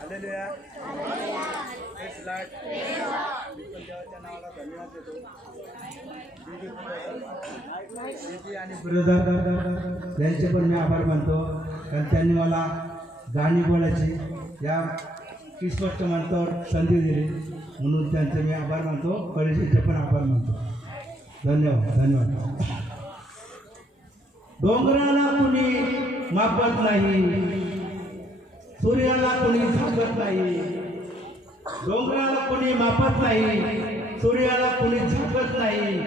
Hallelujah. Praise Lord. मी पण देवाच्या नावाला धन्यवाद देतो. दीदी आणि ब्रदर यांचे पण मी आभार मानतो, कारण त्यांनी मला गाणी बोलायची या क्रिसमसच्या मंथावर संधी दिली, म्हणून त्यांचे मी आभार मानतो. कळशीचे पण आभार मानतो. धन्यवाद धन्यवाद. डोंगराला कुणी मापत नाही, सूर्याला कुणी झाकत नाही. डोंगराला कुणी मापत नाही, सूर्याला कुणी झाकत नाही.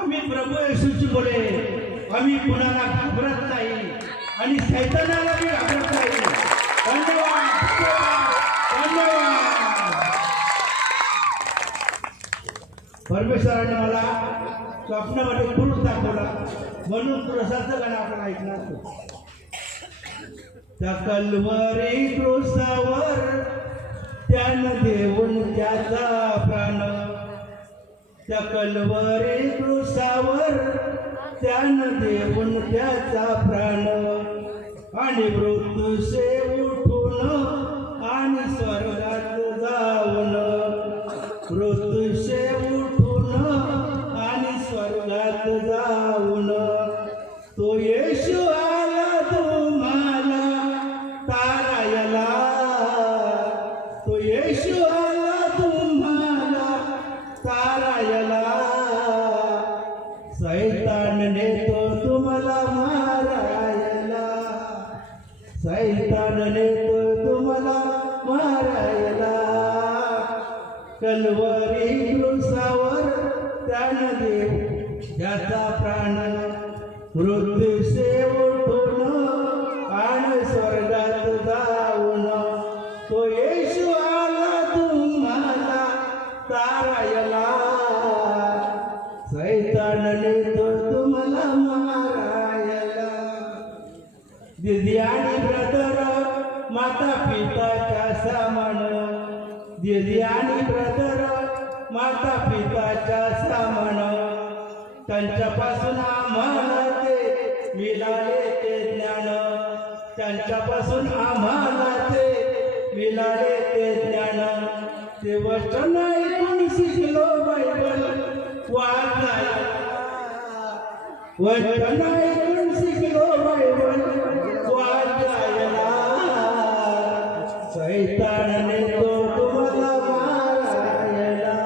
आम्ही प्रभू येशूची मुले, आम्ही कुणाला घाबरत नाही आणि सैतानाला बी घाबरत नाही. धन्यवाद धन्यवाद. परमेश्वराने मला स्वप्नामध्ये पुरुष दाखवला, म्हणून पुरुषाचं गाणं आपण ऐकणार. त्या कल्वरी क्रूसावर त्यानं देऊन त्याचा प्राण, त्या कल्वरी क्रूसावर त्यानं देऊन त्याचा प्राण. आणि मृत्यूशे उठून आणि स्वर्गात जाऊन, मृत्यूशे उठून आणि स्वर्गात जाऊन. तो येशू आला तुम्हाला तारायला, तो येशू आला तुम्हाला तारायला. सैतानने तो तुम्हाला मारायला, सैतानने तो तुम्हाला मारायला. कल्वरी क्रूसावर त्यानं देव त्याचा प्राण, मृत्यूशे उठून आणि स्वर्गात जाऊन. तो येशू आला तुम्हाला तारायला, सैतानने तो तुम्हाला मारायला. दीदी आणि ब्रदर माता पिताच्या समान, दीदी आणि ब्रदर माता पिताच्या समान. त्यांच्यापासून आम्हाला ते मिळाले ते ज्ञान, त्यांच्यापासून आम्हाला ते मिळाले ते ज्ञान. ते वचन ऐकून शिकलो बायबल वाचायला, वचन ऐकून शिकलो बायबल वाचायला. सैतानने तो तुम्हाला मारायला,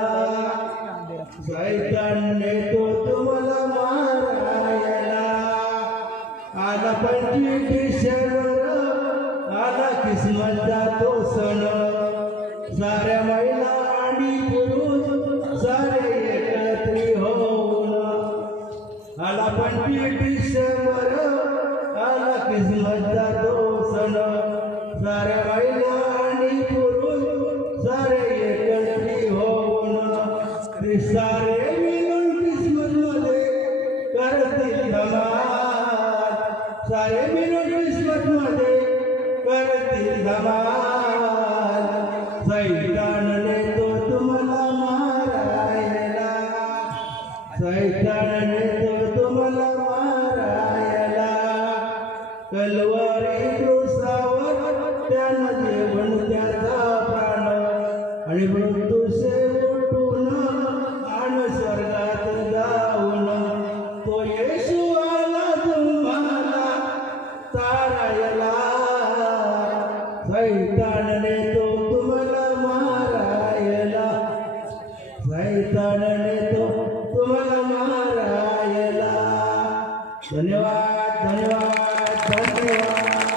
सैतानने तो तुम्हाला मारायला. आला 25 डिसेंबर, आला क्रिसमसचा तो सण. साऱ्या महिला आणि पुरुष सारे एकत्रित होऊन. आला 25 डिसेंबर, आला क्रिसमसचा तो सण. साऱ्या महिला आणि पुरुष सारे एकत्रित होऊन. सारे मिळून क्रिसमस मध्ये करतील धमाल, सारे मिळून क्रिसमस मध्ये करतील धमाल. सैतानने तो तुम्हाला मारायला, सैतानने तो तुम्हाला मारायला. कल्वरी क्रूसावर त्यानं देऊन त्याचा प्राण, आणि मृत्यूशे उठून आणि स्वर्गात जाऊन. तो येशू आला तुम्हाला तारायला, सैतानने तो तुम्हाला मारायला, सैतानने तो तुम्हाला मारायला. धन्यवाद धन्यवाद धन्यवाद.